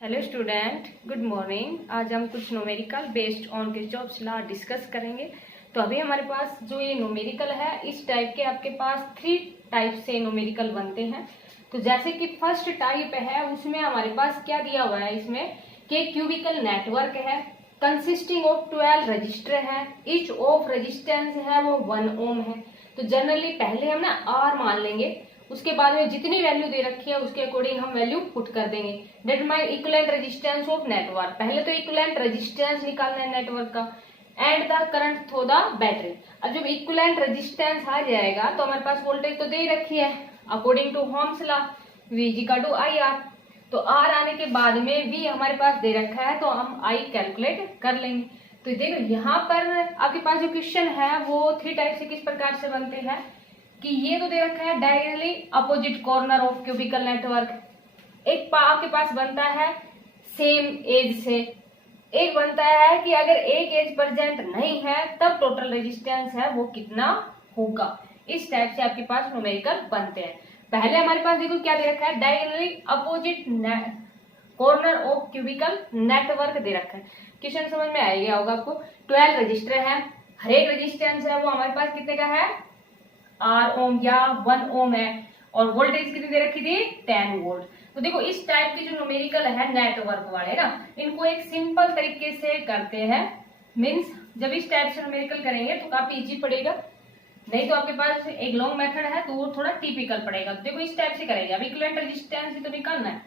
Hello student, good morning. आज हम कुछ numerical based on Kirchhoff's law discuss करेंगे। तो अभी हमारे पास जो ये न्यूमेरिकल है, इस टाइप के आपके पास 3 टाइप से न्यूमेरिकल बनते हैं। तो जैसे कि फर्स्ट टाइप है, उसमें हमारे पास क्या दिया हुआ है, इसमें कि क्यूबिकल नेटवर्क है कंसिस्टिंग ऑफ 12 रजिस्टर है, ईच ऑफ रेजिस्टेंस है वो 1 ओम है। तो जनरली पहले हम ना आर मान लेंगे, उसके बाद में जितनी वैल्यू दे रखी है उसके अकॉर्डिंग हम वैल्यू पुट कर देंगे। Determine equivalent resistance of network, पहले तो इक्विवेलेंट रेजिस्टेंस निकालना है नेटवर्क का, and the current through the battery. अब जब इक्विवेलेंट रेजिस्टेंस आ जाएगा तो हमारे पास वोल्टेज तो दे रखी है according to Ohm's law, V=IR। तो आर आने के बाद में भी हमारे पास दे रखा है, तो हम आई कैलकुलेट कर लेंगे। तो देखो यहाँ पर आपके पास जो क्वेश्चन है वो 3 टाइप से किस प्रकार से बनते हैं कि ये तो दे रखा है directly opposite corner of cubical network, एक आपके पास बनता है सेम एज से, एक बनता है कि अगर एक एज प्रेजेंट नहीं है तब टोटल रेजिस्टेंस है वो कितना होगा। इस टाइप से आपके पास न्यूमेरिकल बनते हैं। पहले हमारे पास देखो क्या दे रखा है, directly opposite corner of cubicle network दे रखा है। क्वेश्चन समझ में आ गया होगा आपको। 12 रजिस्टर है, हर एक रेजिस्टेंस है वो हमारे पास कितने का है, R ओम या 1 ओम है, और वोल्टेज कितनी दे रखी थी 10 वोल्ट। तो देखो इस टाइप की जो न्यूमेरिकल है नेटवर्क वाले ना, इनको एक सिंपल तरीके से करते हैं। मींस जब इस टाइप से न्यूमेरिकल करेंगे तो काफी इजी पड़ेगा, नहीं तो आपके पास एक लॉन्ग मेथड है तो वो थोड़ा टिपिकल पड़ेगा। तो देखो इस टाइप से करेंगे। अब इक्विवेलेंट रेजिस्टेंस ही तो निकालना है,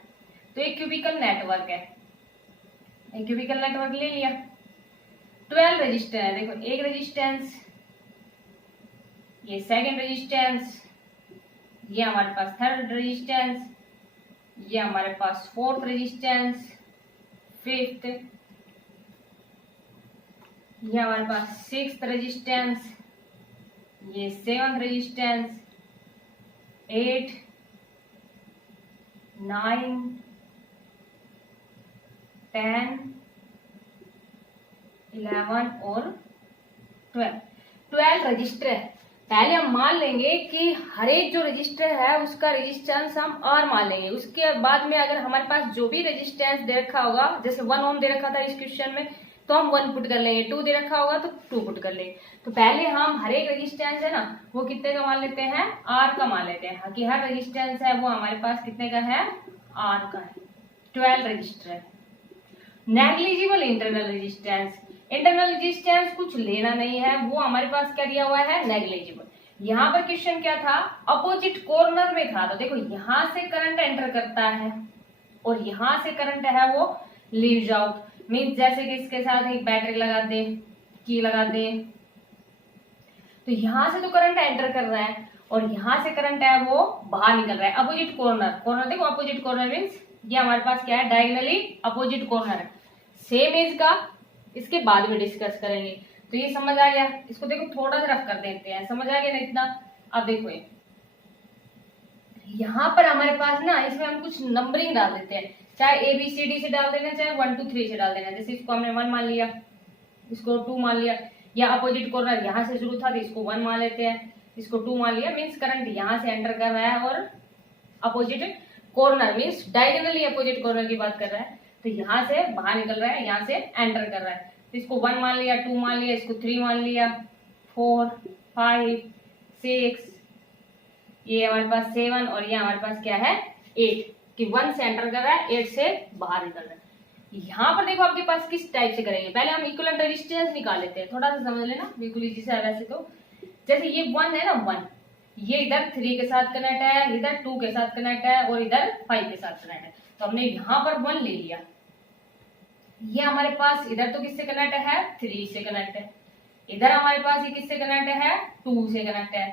तो एक क्यूबिकल नेटवर्क है, एक क्यूबिकल नेटवर्क ले लिया, 12 रजिस्टर है। देखो एक रेजिस्टेंस, ये सेकंड रेजिस्टेंस, ये हमारे पास थर्ड रेजिस्टेंस, ये हमारे पास फोर्थ रेजिस्टेंस, फिफ्थ, ये हमारे पास सिक्स्थ रेजिस्टेंस, ये सेवंथ रेजिस्टेंस, 8, 9, 10, 11 और 12 रजिस्टर है। पहले हम मान लेंगे कि हर एक जो रजिस्टर है उसका रेजिस्टेंस हम R मान लेंगे। उसके बाद में अगर हमारे पास जो भी रेजिस्टेंस दे रखा होगा, जैसे 1 ओम दे रखा था इस क्वेश्चन में, तो हम 1 पुट कर लेंगे, 2 दे रखा होगा तो 2 पुट कर लेंगे। तो पहले हम हर एक रेजिस्टेंस है ना वो कितने का मान लेते हैं, R का मान लेते हैं, कि हर रेजिस्टेंस है वो हमारे पास कितने का है, R का है। 12 रजिस्टर है। Negligible internal resistance, internal resistance कुछ लेना नहीं है, वो हमारे पास क्या दिया हुआ है, नेग्लिजिबल। यहाँ पर क्वेश्चन क्या था, अपोजिट कॉर्नर में था। तो देखो यहाँ से करंट एंटर करता है और यहाँ से करंट है वो लीव्स आउट। मीन्स जैसे कि इसके साथ एक बैटरी लगा दे, की लगा दे, तो यहाँ से तो करंट एंटर कर रहा है और यहाँ से करंट है वो बाहर निकल रहा है। अपोजिट कॉर्नर, कॉर्नर देखो अपोजिट कॉर्नर मीन्स ये हमारे पास क्या है, डायगोनली अपोजिट कॉर्नर है। सेम एज का इसके बाद में डिस्कस करेंगे। तो ये समझ आ गया। इसको देखो थोड़ा सा रफ कर देते हैं, समझ आ गया ना इतना। अब देखो ये यहाँ पर हमारे पास ना, इसमें हम कुछ नंबरिंग डाल देते हैं, चाहे ABCD से डाल देना, चाहे 1 2 3 से डाल देना। जैसे इसको हमने 1 मान लिया, इसको 2 मान लिया, या अपोजिट कॉर्नर यहाँ से शुरू था तो इसको 1 मान लेते हैं, इसको 2 मान लिया। मीन्स करंट यहाँ से एंटर कर रहा है और opposite corner means diagonally opposite corner की बात कर रहा है, तो यहाँ से बाहर निकल रहा है, यहाँ से एंटर कर रहा है। तो इसको 1 मान लिया, 2 मान लिया, इसको 3 मान लिया, 4 5 6, ये हमारे पास 7 और ये हमारे पास क्या है 8, कि 1 से एंटर कर रहा है, 8 से बाहर निकल रहा है। यहाँ पर देखो आपके पास किस टाइप से करेंगे, पहले हम इक्विवेलेंट रेजिस्टेंस निकाल लेते हैं, थोड़ा सा समझ लेना, बिल्कुल इजी सा है वैसे तो। जैसे ये 1 है ना, 1 ये इधर 3 के साथ कनेक्ट है, इधर 2 के साथ कनेक्ट है और इधर 5 के साथ कनेक्ट है। तो हमने यहाँ पर 1 ले लिया, ये हमारे पास इधर तो किससे कनेक्ट है, 3 से कनेक्ट है, इधर हमारे पास ये किससे कनेक्ट है, 2 से कनेक्ट है,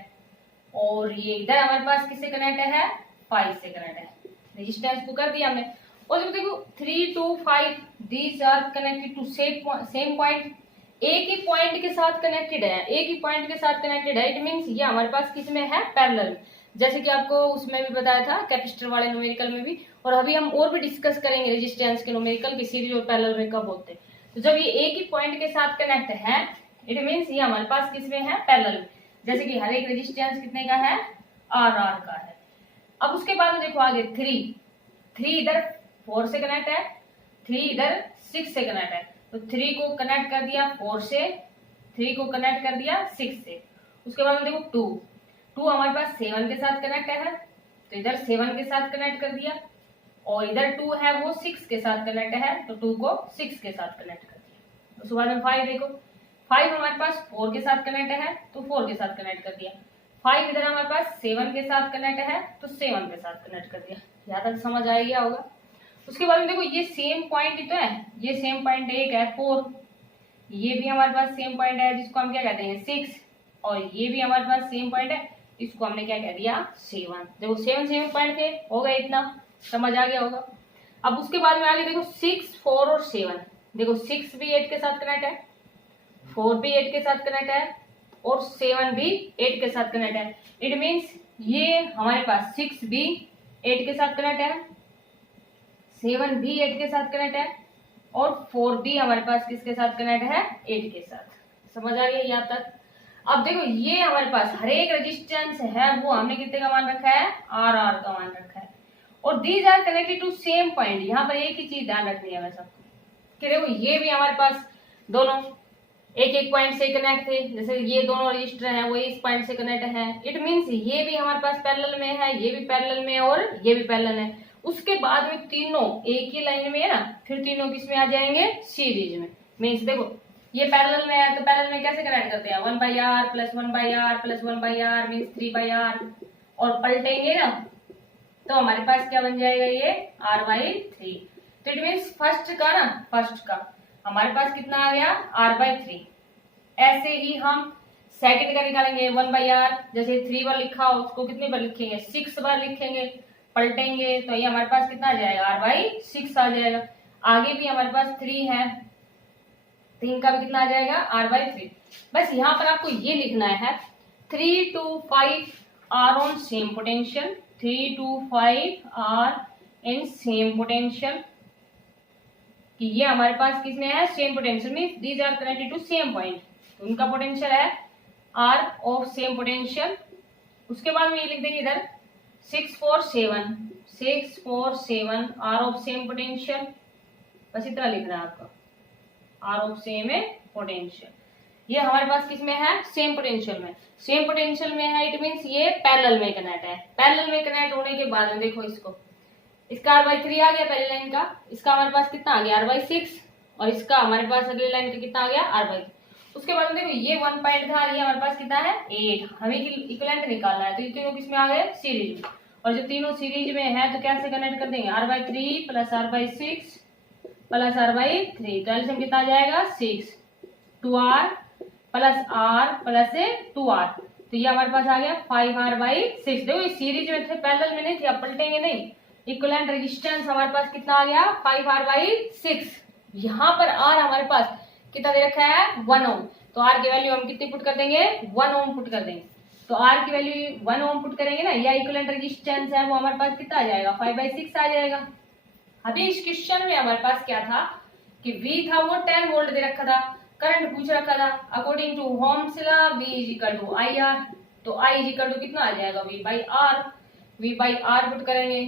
और ये इधर हमारे पास किससे कनेक्ट है, 5 से कनेक्ट है। रेजिस्टेंस को कर दिया हमने। और जब देखो 3 2 5 these are connected to same point, एक ही पॉइंट के साथ कनेक्टेड है, एक ही पॉइंट के साथ कनेक्टेड है। इट मींस ये हमारे पास किस में है, पैरेलल। जैसे कि आपको उसमें भी बताया था कैपेसिटर वाले न्यूमेरिकल में भी, और अभी हम और भी डिस्कस करेंगे रेजिस्टेंस के न्यूमेरिकल की सीरीज और पैरेलल में कब होते हैं। तो जब ये एक ही पॉइंट के साथ कनेक्ट है, इट मींस ये हमारे पास किस में है, पैरेलल। जैसे कि हर एक रेजिस्टेंस कितने का है, R का है। अब उसके बाद में देखो आगे 3 इधर 4 से कनेक्ट है, 3 इधर 6 से कनेक्ट है, तो 3 को कनेक्ट कर दिया 4 से, 3 को कनेक्ट कर दिया 6 से। उसके बाद में देखो 2 हमारे पास 7 के साथ कनेक्ट है, तो इधर 7 के साथ कनेक्ट कर दिया, और इधर 2 है वो 6 के साथ कनेक्ट है, तो 2 को 6 के साथ कनेक्ट कर दिया। उसके बाद में 5 देखो, 5 हमारे पास 4 के साथ कनेक्ट है, तो 4 के साथ कनेक्ट कर दिया। 5 इधर हमारे पास 7 के साथ कनेक्ट है, तो 7 के साथ कनेक्ट कर दिया। यहाँ तक समझ आ गया होगा। उसके बाद में देखो ये सेम पॉइंट ही तो है, ये सेम पॉइंट एक है 4, ये भी हमारे पास सेम पॉइंट है जिसको हम क्या कहते हैं 6, और ये भी हमारे पास सेम पॉइंट है, इसको हमने क्या कह दिया 7। देखो 7 सेम पॉइंट थे, हो गए, इतना समझ आ गया होगा। अब उसके बाद में आगे देखो 6, 4 और 7, देखो 6 भी 8 के साथ कनेक्ट है, 4 भी 8 के साथ कनेक्ट है, और 7 भी 8 के साथ कनेक्ट है। इट मीन्स ये हमारे पास 6 भी 8 के साथ कनेक्ट है, 7 भी 8 के साथ कनेक्ट है, और 4 भी हमारे पास किसके साथ कनेक्ट है 8 के साथ। समझ आ गया यहाँ तक। अब देखो ये हमारे पास हर एक रेजिस्टेंस है वो हमने कितने का मान रखा है RR का मान रखा है, और these are connected to same point. यहाँ पर एक ही चीज ध्यान रखनी है सबको कि देखो ये भी हमारे पास दोनों एक एक पॉइंट से कनेक्ट थे, जैसे ये दोनों रजिस्टर हैं वो इस पॉइंट से कनेक्ट है। इट मीन्स ये भी हमारे पास पैरेलल में है, ये भी पैरेलल में है, और ये भी पैरेलल है। उसके बाद में तीनों एक ही लाइन में है ना, फिर तीनों किसमें आ जाएंगे सीरीज में। मीन्स देखो ये पैरेलल में है, तो पैरेलल में कैसे कनेक्ट करते हैं 1/r plus 1/r plus 1/r means 3/r, और पलटेंगे ना तो हमारे पास क्या बन जाएगा ये r/3। तो इट मीन्स फर्स्ट का हमारे पास कितना आ गया r/3। ऐसे ही हम सेकंड का निकालेंगे 1/r, जैसे 3 बार लिखा हो उसको कितनी बार लिखेंगे 6 बार लिखेंगे, पलटेंगे तो ये हमारे पास कितना आ जाएगा r/6 आ जाएगा। आगे भी हमारे पास 3 है, 3 का भी कितना आ जाएगा r/3। बस यहाँ पर आपको ये लिखना है 3 to 5 are on same potential, 3 to 5 are in same potential, कि ये हमारे पास किसमें है same potential, means these are connected to same point, तो उनका पोटेंशियल है आर ऑफ सेम पोटेंशियल। उसके बाद में ये लिख देंगे इधर 6, 4, 7 आर ऑफ सेम पोटेंशियल, बस इतना लिखना है आपका आर ऑफ सेम पोटेंशियल। ये हमारे पास किसमें है सेम पोटेंशियल में, सेम पोटेंशियल में है, इट मींस ये पैरेलल में कनेक्ट है। पैरेलल में कनेक्ट होने के बाद में देखो इसका r/3 आ गया पहली लाइन का, इसका हमारे पास कितना आ गया r/6, और इसका हमारे पास अगली लाइन का कितना आ गया r/3। उसके बाद देखो ये 1 पॉइंट था, ये हमारे पास कितना है 8, हमें इक्विवेलेंट निकालना है, तो ये तीनों किसमें आ गए सीरीज में, और जब तीनों सीरीज में है तो कैसे कनेक्ट कर देंगे r/3 plus r/6 plus r/3, तो एलसीएम कितना आ जाएगा 6, 2r plus r plus 2r, तो ये हमारे पास आ गया 5r/6। देखो ये सीरीज में थे पैरेलल में नहीं थे, अब पलटेंगे नहीं। इक्विवेलेंट रेजिस्टेंस हमारे पास कितना आ गया 5r/6। यहाँ पर r हमारे पास कितना दे रखा है 1 ओम, तो r की वैल्यू हम कितनी पुट कर देंगे 1 ओम पुट कर देंगे, तो r की वैल्यू 1 ओम पुट करेंगे ना, या इक्विवेलेंट रेजिस्टेंस है वो हमारे पास कितना आ जाएगा 5/6 आ जाएगा। अभी इस क्वेश्चन में हमारे पास क्या था कि V था वो 10 वोल्ट दे रखा था, करंट पूछ रखा था according to Ohm's law V = IR, तो I = कितना आ जाएगा V/R पुट करेंगे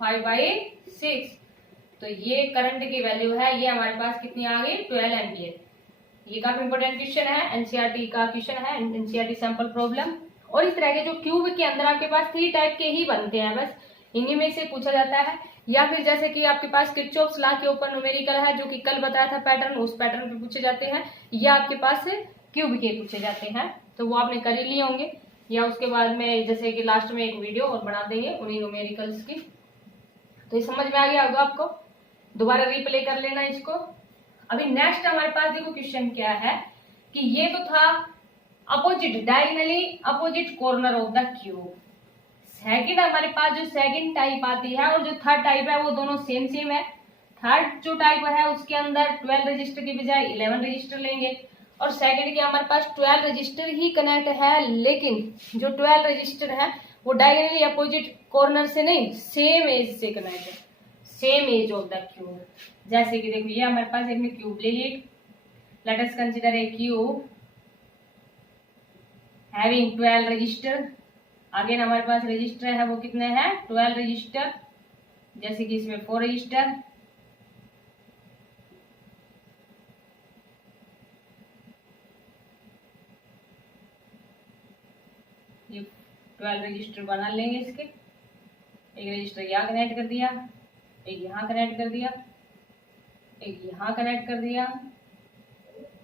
5/6, तो ये करंट की वैल्यू है, ये हमारे पास कितनी आ गई 12 एम्पियर। ये काफी इंपोर्टेंट क्वेश्चन है, एनसीईआरटी का क्वेश्चन है, एनसीईआरटी सैंपल प्रॉब्लम। और इस तरह के जो क्यूब के अंदर आपके पास 3 टाइप के ही बनते हैं, बस इन्हीं में से पूछा जाता है, या फिर जैसे कि आपके पास किरचॉफ्स लॉ के ऊपर न्यूमेरिकल है जो कि कल बताया था पैटर्न, उस पैटर्न पे पूछे जाते हैं, या आपके पास क्यूब के पूछे जाते हैं, तो वो आपने कर ही लिए होंगे, या उसके बाद में जैसे कि लास्ट में एक वीडियो और बना देंगे उन्हीं न्यूमेरिकल्स की। तो ये समझ में आ गया होगा आपको, दोबारा रिप्ले कर लेना इसको। अभी नेक्स्ट हमारे पास देखो क्वेश्चन क्या है कि ये तो था opposite diagonally opposite corner of the cube. Second हमारे पास जो सेकंड टाइप आती है और जो थर्ड टाइप है वो दोनों सेम है। थर्ड जो टाइप है उसके अंदर 12 रजिस्टर की बजाय 11 रजिस्टर लेंगे, और सेकंड के हमारे पास 12 रजिस्टर ही कनेक्ट है, लेकिन जो 12 रजिस्टर है वो डायगोनली अपोजिट कॉर्नर से नहीं सेम एज से कनेक्ट है, same edge of the cube. जैसे कि देखो ये हमारे पास एक क्यूब ले लिए, let us consider a cube having 12 register. Again हमारे पास रजिस्टर है वो कितने हैं 12 रजिस्टर, जैसे कि इसमें 4 रजिस्टर 12 रजिस्टर बना लेंगे इसके। एक रजिस्टर यहाँ कनेक्ट कर दिया, एक यहाँ कनेक्ट कर दिया, एक यहाँ कनेक्ट कर दिया,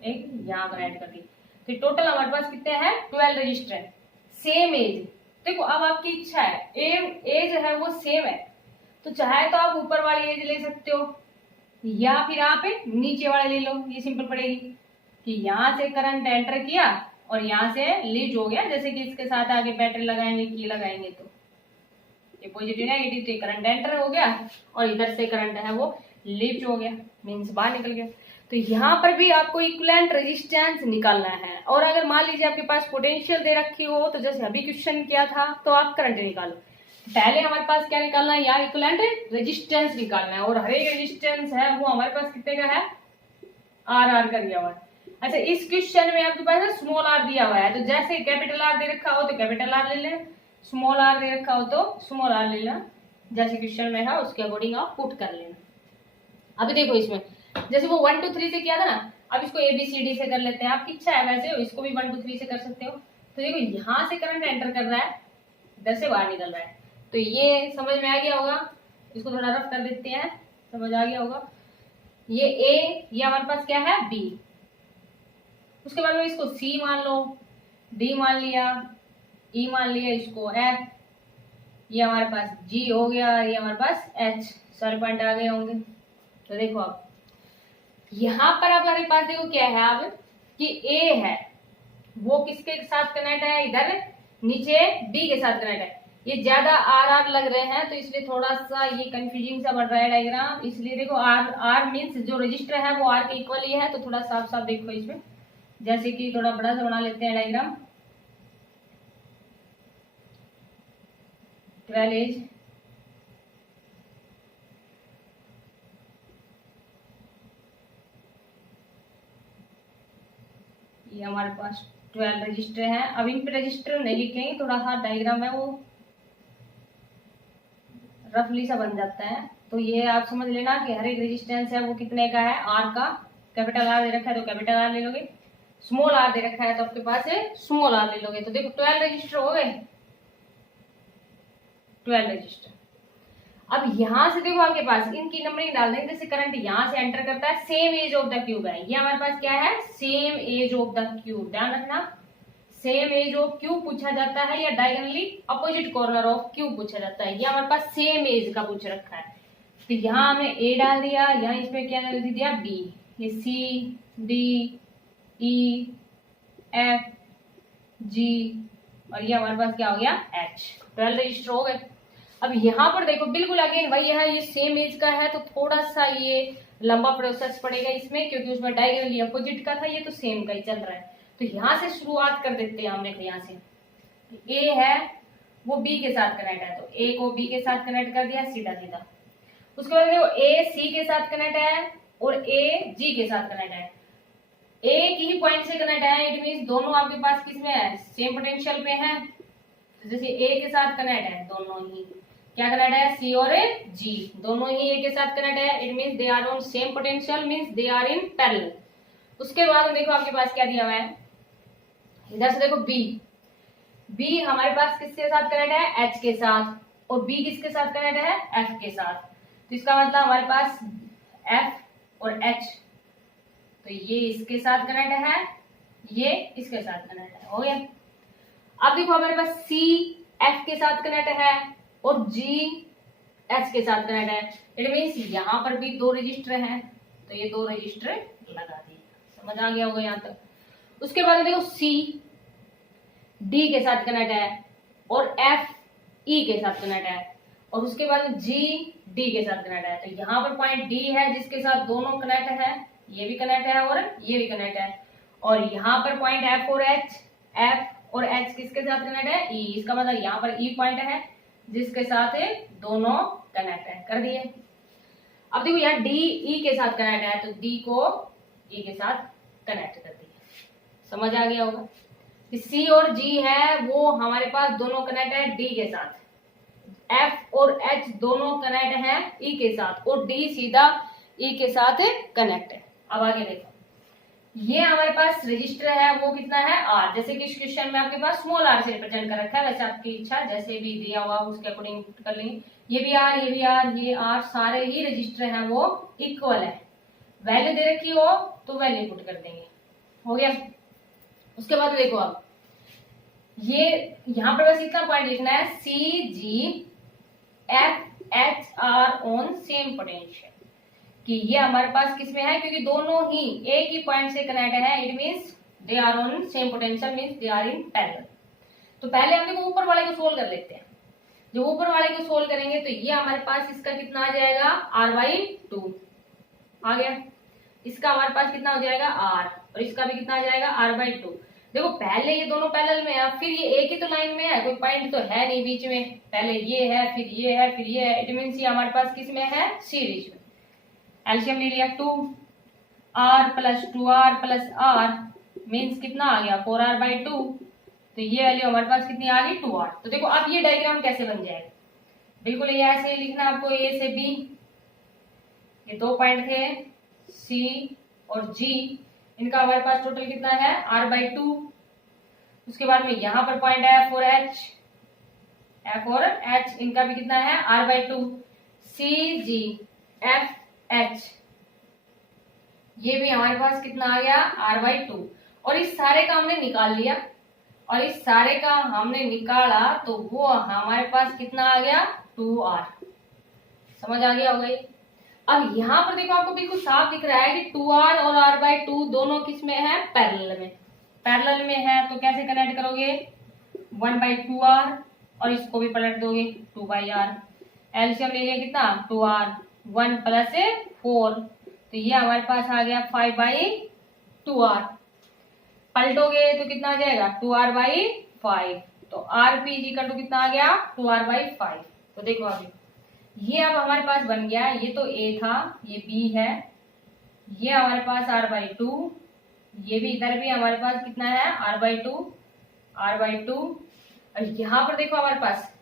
एक यहाँ कनेक्ट कर दिया। तो टोटल हमारे पास कितने हैं? 12 रजिस्टर है। सेम एज, देखो अब आपकी इच्छा है, एज है वो सेम है, तो चाहे तो आप ऊपर वाली एज ले सकते हो या फिर आप नीचे वाले ले लो। ये सिंपल पड़ेगी कि यहाँ से करंट एंटर किया और यहाँ से लीज हो गया, जैसे कि इसके साथ आगे बैटरी लगाएंगे, की लगाएंगे तो ये पॉजिटिव नेगेटिव, तो करंट एंटर हो गया और इधर से करंट है वो लीच हो गया, मीन्स बाहर निकल गया। तो यहाँ पर भी आपको इक्विवेलेंट रेजिस्टेंस निकालना है। और अगर मान लीजिए आपके पास पोटेंशियल दे रखी हो, तो जैसे अभी क्वेश्चन किया था, तो आप करंट निकालो। पहले हमारे पास क्या निकालना है? यहाँ इक्विवेलेंट रेजिस्टेंस निकालना है। और हर एक रेजिस्टेंस है वो हमारे पास कितने का है? आर का दिया हुआ है। अच्छा, इस क्वेश्चन में आपके पास स्मॉल आर दिया हुआ है, तो जैसे कैपिटल आर दे रखा हो तो कैपिटल आर ले लें, स्मॉल आर दे रखा हो तो स्मॉल आर ले लेना, जैसे क्वेश्चन में है उसके अकॉर्डिंग आप पुट कर लेना। अभी देखो इसमें जैसे वो 1 2 3 से किया था ना, अब इसको ABCD से कर लेते हैं। आपकी इच्छा है वैसे इसको भी 1 2 3 से कर सकते हो। तो देखो यहाँ से करंट एंटर कर रहा है, इधर से बाहर निकल रहा है, तो ये समझ में आ गया होगा। इसको थोड़ा रफ कर देते हैं, समझ आ गया होगा। ये A, ये हमारे पास क्या है? B। उसके बाद में इसको C मान लो, D मान लिया, E मान लिया, इसको F, ये हमारे पास G हो गया, ये हमारे पास H। सारे पॉइंट आ गए होंगे। तो देखो आप यहाँ पर हमारे पास देखो क्या है अब कि A है वो किसके साथ कनेक्ट है? इधर नीचे B के साथ कनेक्ट है। ये ज्यादा आर लग रहे हैं, तो इसलिए थोड़ा सा ये कंफ्यूजिंग सा बढ़ रहा है डायग्राम। इसलिए देखो आर मीन्स जो रजिस्टर है वो आर के इक्वल ही है, तो थोड़ा साफ साफ देखो इसमें, जैसे कि थोड़ा बड़ा सा बना लेते हैं डायग्राम। 12 एज, ये हमारे पास 12 रजिस्टर है। अब इन पे रजिस्टर नहीं लिखेंगे, थोड़ा सा डायग्राम है वो रफली सा बन जाता है। तो ये आप समझ लेना कि हर एक रेजिस्टेंस है वो कितने का है? आर का। कैपिटल आर दे रखा है तो कैपिटल आर ले लोगे, स्मॉल आर दे रखा है तो आपके पास है स्मॉल आर ले लोगे। तो देखो 12 रजिस्टर हो गए, 12 रजिस्टर। अब यहां से देखो आपके पास इनकी नंबरिंग डाल देंगे। जैसे करंट यहां से एंटर करता है, same edge of the cube है, ये हमारे पास क्या है? Same edge of the cube. ध्यान रखना, सेम एज ऑफ क्यूब पूछा जाता है या diagonally opposite corner of cube पूछा जाता है। ये हमारे पास सेम एज का पूछ रखा है, तो यहाँ हमने ए डाल दिया, यहाँ इसमें क्या डाल दिया? बी। ये सी, डी, ई, एफ, जी और ये हमारे पास क्या हो गया? एच। 12 रजिस्टर हो गए। अब यहाँ पर देखो बिल्कुल अगेन वही है, ये सेम एज का है, तो थोड़ा सा ये लंबा प्रोसेस पड़ेगा इसमें, क्योंकि उसमें डायगोनली अपोजिट का था, ये तो सेम का ही चल रहा है। तो यहाँ से शुरुआत कर देते हैं हम। देखो यहाँ से ए है वो बी के साथ कनेक्ट है, तो ए को बी के साथ कनेक्ट कर दिया सीधा सीधा। उसके बाद देखो ए सी के साथ कनेक्ट है और ए जी के साथ कनेक्ट है। एक ही पॉइंट से कनेक्ट है, इट मींस दोनों आपके पास किसमें है? सेम पोटेंशियल पे है। जैसे ए के साथ कनेक्ट है, दोनों ही क्या कनेक्ट है? सी और जी दोनों ही ए के साथ कनेक्ट है, it means they are on same potential, means they are in parallel. उसके बाद देखो आपके पास क्या दिया हुआ है, इधर से देखो बी, बी हमारे पास किसके साथ कनेक्ट है? एच के साथ, और बी किसके साथ कनेक्ट है? एफ के साथ। तो इसका मतलब हमारे पास एफ और एच, तो ये इसके साथ कनेक्ट है, ये इसके साथ कनेक्ट है, हो गया। अब देखो हमारे पास सी एफ के साथ कनेक्ट है और जी एच के साथ कनेक्ट है, इट मींस यहाँ पर भी 2 रजिस्टर हैं, तो ये 2 रजिस्टर लगा दिए। समझ आ गया होगा यहाँ तक। उसके बाद देखो सी डी के साथ कनेक्ट है और एफ ई के साथ कनेक्ट है, और उसके बाद जी डी के साथ कनेक्ट है। तो यहाँ पर पॉइंट डी है जिसके साथ दोनों कनेक्ट है, ये भी कनेक्ट है और ये भी कनेक्ट है। और यहाँ पर पॉइंट एफ और एच, एफ और एच किसके साथ कनेक्ट है? ई। इसका मतलब यहाँ पर ई पॉइंट है जिसके साथ दोनों कनेक्ट है, कर दिए। अब देखो यहाँ डी ई के साथ कनेक्ट है, तो डी को ई के साथ कनेक्ट कर दिए। समझ आ गया होगा। सी और जी है वो हमारे पास दोनों कनेक्ट है डी के साथ, एफ और एच दोनों कनेक्ट है ई के साथ, और डी सीधा ई के साथ कनेक्ट है। अब आगे देखो, ये हमारे पास रजिस्टर है वो कितना है आर, जैसे कि इस क्वेश्चन में आपके पास स्मॉल आर से रिप्रेजेंट कर रखा है, वैसे आपकी इच्छा जैसे भी दिया हुआ उसके अकॉर्डिंग कर लेंगे। ये भी आर, ये भी आर, ये आर, सारे ही रजिस्टर हैं वो इक्वल है। वैल्यू दे रखी हो तो वैल्यू पुट कर देंगे, हो गया। उसके बाद देखो आप ये यहाँ पर बस इतना पॉइंट लिखना है, C G F H R on same potential, कि ये हमारे पास किसमें है, क्योंकि दोनों ही एक ही पॉइंट से कनेक्ट है, it means they are on same potential, means they are in parallel. तो पहले हम देखो ऊपर वाले को सोल्व कर लेते हैं। जो ऊपर वाले को सोल्व करेंगे तो ये हमारे पास इसका कितना आ जाएगा r/2 आ गया, इसका हमारे पास कितना हो जाएगा r, और इसका भी कितना आ जाएगा r/2। देखो पहले ये दोनों पैरेलल में है, फिर ये एक ही तो लाइन में है, कोई पॉइंट तो है नहीं बीच में, पहले ये है फिर ये है फिर ये है, इट मींस ये हमारे पास किस में है, सीरीज में। एलसीएम ले लिया 2r plus 2r plus r means कितना आ गया 4r/2, तो ये वैल्यू हमारे पास कितनी आ गई 2r। तो देखो अब ये डायग्राम कैसे बन जाएगा, बिल्कुल ये ऐसे लिखना आपको, ए से बी, ये दो पॉइंट थे सी और जी, इनका हमारे पास टोटल कितना है r/2। उसके बाद में यहाँ पर पॉइंट है F और H, इनका भी कितना है r/2। सी जी एफ एच, ये भी हमारे पास कितना आ गया r/2, और इस सारे का हमने निकाल लिया, और इस सारे का हमने निकाला तो वो हमारे पास कितना आ गया 2r। समझ आ गया होगा ये। अब यहाँ पर देखो आपको बिल्कुल साफ दिख रहा है कि 2r और r/2 दोनों किस में है, पैरेलल में। पैरेलल में है तो कैसे कनेक्ट करोगे, 1/2r और इसको भी पलट दोगे 2/r। एलसीएम ले लिया कितना 2r, 1 प्लस 4, तो ये हमारे पास आ गया 5/2r। पलटोगे तो कितना आ जाएगा 2r/5, तो rp इक्वल टू कितना आ गया 2r/5। तो देखो अभी ये अब हमारे पास बन गया, ये तो a था, ये b है, ये हमारे पास r/2, ये भी इधर भी हमारे पास कितना है r/2, और यहाँ पर देखो हमारे पास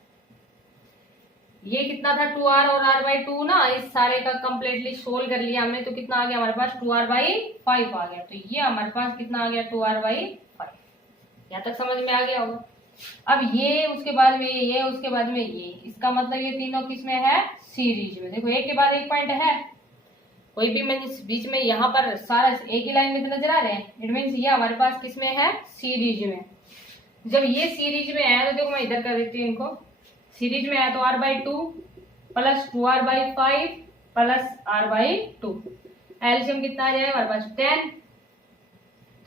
ये कितना था 2r और r/2 ना, इस सारे का कंप्लीटली सोल्व कर लिया हमने, तो कितना आ गया हमारे पास 2r/5 आ गया। तो ये हमारे पास कितना आ गया 2r/5। यहाँ तक समझ में आ गया होगा। अब ये उसके बाद में ये उसके बाद में ये, इसका मतलब ये तीनों किस में है, सीरीज में। देखो एक के बाद एक पॉइंट है, कोई भी मीन्स बीच में यहाँ पर सारा एक ही लाइन में तो नजर आ रहे हैं, इट मीन्स ये हमारे पास किस में है, सीरीज में। जब ये सीरीज में है तो देखो मैं इधर कर देती हूँ इनको, सीरीज में है तो r/2 plus 2r/5 plus r/2, LCM कितना आ जाएगा हमारे पास 10,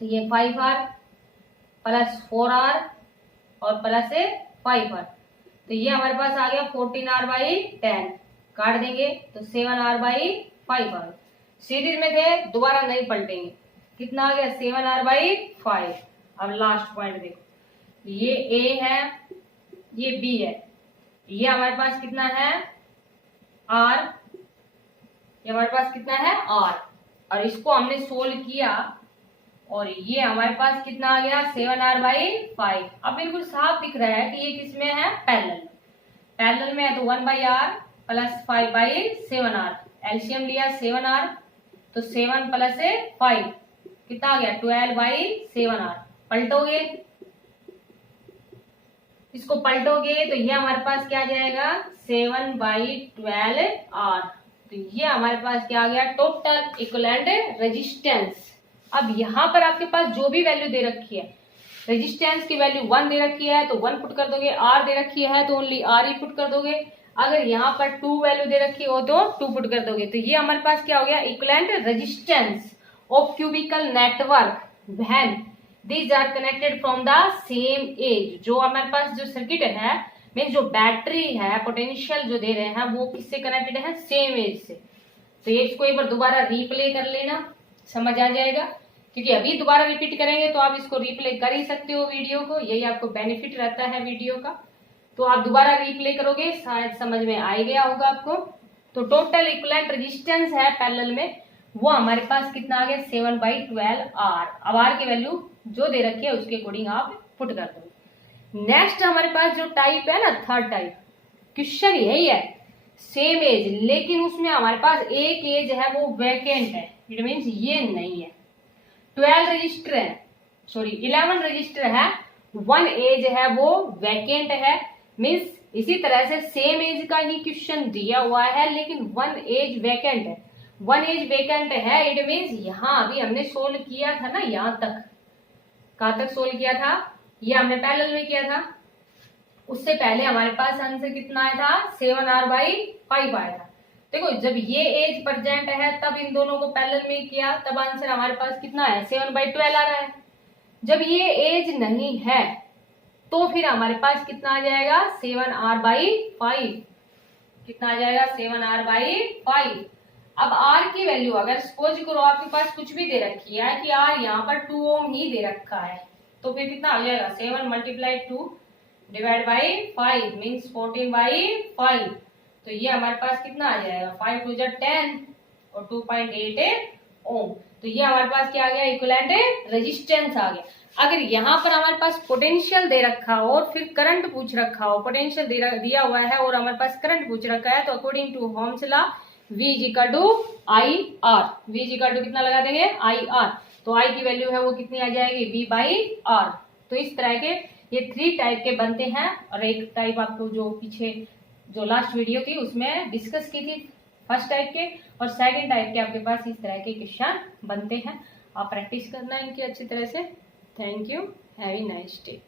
तो ये 5r प्लस 4r और प्लस 5r, तो ये हमारे पास आ गया 14r/10, काट देंगे तो 7r/5r। सीरीज में थे दोबारा नहीं पलटेंगे, कितना आ गया 7r/5। अब लास्ट पॉइंट देखो, ये a है ये b है, ये हमारे पास कितना है r, ये हमारे पास कितना है r, और इसको हमने सोल्व किया और ये हमारे पास कितना आ गया 7r/5। अब बिल्कुल साफ दिख रहा है कि ये किस में है, पैरेलल। पैरेलल में है तो 1/r प्लस 5/7r, एलसीएम लिया 7r, तो 7 प्लस 5 कितना आ गया 12/7r। पलटोगे, इसको पलटोगे तो ये हमारे पास क्या आ जाएगा 7/12r। तो ये हमारे पास क्या आ गया टोटल इक्विवेलेंट रेजिस्टेंस। अब यहाँ पर आपके पास जो भी वैल्यू दे रखी है, रेजिस्टेंस की वैल्यू 1 दे रखी है तो 1 पुट कर दोगे, r दे रखी है तो ओनली r ही पुट कर दोगे, अगर यहाँ पर 2 वैल्यू दे रखी हो तो 2 पुट कर दोगे। तो ये हमारे पास क्या हो गया equivalent resistance of cubicle network when these are connected from the same edge. जो हमारे पास जो सर्किट है मीन जो बैटरी है पोटेंशियल जो दे रहे हैं वो किससे कनेक्टेड है, सेम एज से। तो ये इसको एक बार दोबारा रीप्ले कर लेना, समझ आ जाएगा, क्योंकि अभी दोबारा रिपीट करेंगे तो आप इसको रिप्ले कर ही सकते हो वीडियो को, यही आपको बेनिफिट रहता है वीडियो का। तो आप दोबारा रिप्ले करोगे शायद समझ में आ गया होगा आपको। तो टोटल इक्विवेलेंट रेजिस्टेंस है पैरेलल में, वो हमारे पास कितना आ गया 7/12r। अब r की वैल्यू जो दे रखी है उसके अकॉर्डिंग आप पुट कर दो। नेक्स्ट हमारे पास जो टाइप है ना, थर्ड टाइप, क्वेश्चन यही है सेम एज, लेकिन उसमें हमारे पास एक एज है वो वैकेंट है, इट मीन्स ये नहीं है। 12 रजिस्टर है, सॉरी 11 रजिस्टर है, 1 एज है वो वैकेंट है, मीन्स इसी तरह से सेम एज का ही क्वेश्चन दिया हुआ है लेकिन 1 एज वैकेंट है, 1 एज वैकेंट है, इट मीन्स यहाँ अभी हमने सोल्व किया था ना, यहाँ तक, कहाँ तक सोल्व किया था, ये हमने पैरेलल में किया था, उससे पहले हमारे पास आंसर कितना आया था, 7r/5 आया था। देखो जब ये एज प्रेजेंट है तब इन दोनों को पैरेलल में किया, तब आंसर हमारे पास कितना है, 7/12 आ रहा है। जब ये एज नहीं है तो फिर हमारे पास कितना आ जाएगा, 7r/5, कितना आ जाएगा, 7r/5। अब r की वैल्यू अगर सपोज करो आपके पास कुछ भी दे रखी है कि r यहाँ पर 2 ओम ही दे रखा है, तो फिर कितना हो जाएगा, 7 × 2 डिवाइड बाई 5 मीन्स 14/5। तो ये हमारे पास कितना आ जाएगा, 5 × 2 = 10 और 2.88 ओम। तो ये हमारे पास क्या आ गया, इक्विवेलेंट रेजिस्टेंस आ गया। अगर यहाँ पर हमारे पास पोटेंशियल दे रखा हो और फिर करंट पूछ रखा हो, पोटेंशियल दिया हुआ है और हमारे पास करंट पूछ रखा है, तो according to Ohm's law V = IR, V = कितना लगा देंगे, IR। तो I की वैल्यू है वो कितनी आ जाएगी, V/R। तो इस तरह के ये 3 टाइप के बनते हैं, और एक टाइप आपको जो पीछे जो लास्ट वीडियो थी उसमें डिस्कस की थी, फर्स्ट टाइप के, और सेकंड टाइप के आपके पास इस तरह के क्वेश्चन बनते हैं। आप प्रैक्टिस करना इनकी अच्छी तरह से। Thank you, have a nice day.